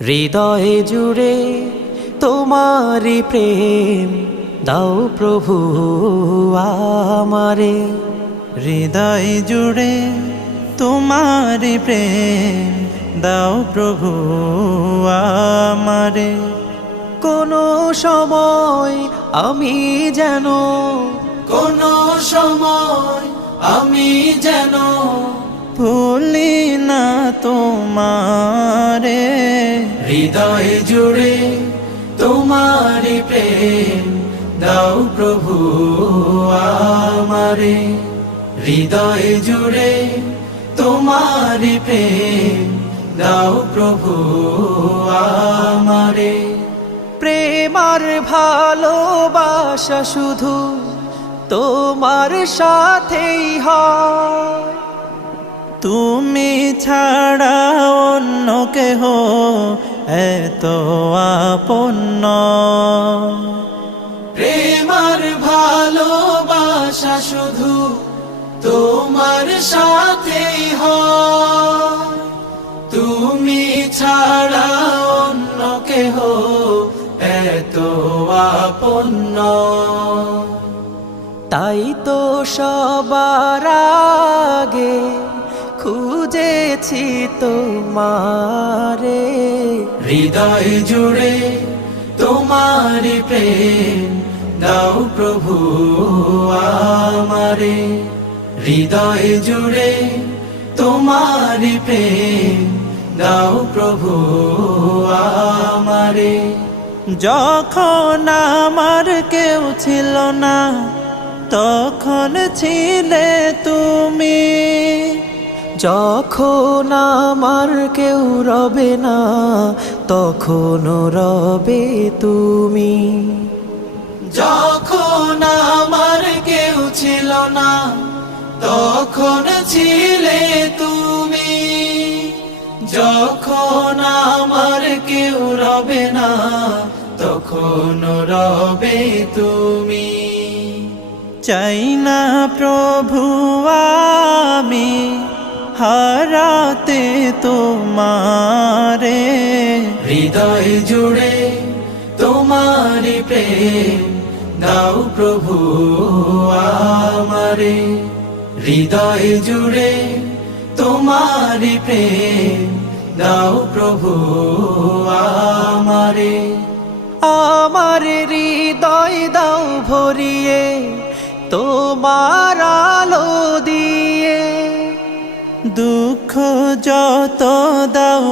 হৃদয়ে জুড়ে তোমারি প্রেম দাও প্রভু আমারে। হৃদয় জুড়ে তোমারি প্রেম দাও প্রভু আমারে। কোনো সময় আমি যেন ভুলি না তোমারে। হৃদয় জুড়ে তোমারি প্রেম দাও প্রভু আমারে। হৃদয় জুড়ে তোমারি প্রেম দাও প্রভু আমারে। প্রেম আর ভালোবাসা শুধু তোমার সাথেই হয়, তুমি ছাড়া অন্য কেহ এত আপন নয়। প্রেম আর ভালোবাসা শুধু তোমার সাথেই হয়, তুমি ছাড়া অন্য কেহ এত আপন নয়। তাই তো সবার আগে খুঁজেছি তোমারে। হৃদয় জুড়ে তোমারি প্রেম দাও প্রভু আমারে। হৃদয় জুড়ে তোমারি প্রেম দাও প্রভু আমারে। যখন আমার কেউ ছিল না তখন ছিলে তুমি, যখন আমার কেউ রবে না তখন রবে তুমি। যখন আমার কেউ ছিল না তখন ছিলে তুমি, যখন আমার কেউ রবে না তখন রবে তুমি। চাই না প্রভু আমি হারাতে তোমারে। হৃদয় জুড়ে তোমারি প্রেম দাও প্রভু আমারে। হৃদয় জুড়ে তোমারি প্রেম দাও প্রভু আমারে। আমার হৃদয় দাও ভরিয়ে তোমার আলো দিয়ে, দুঃখ যত দাও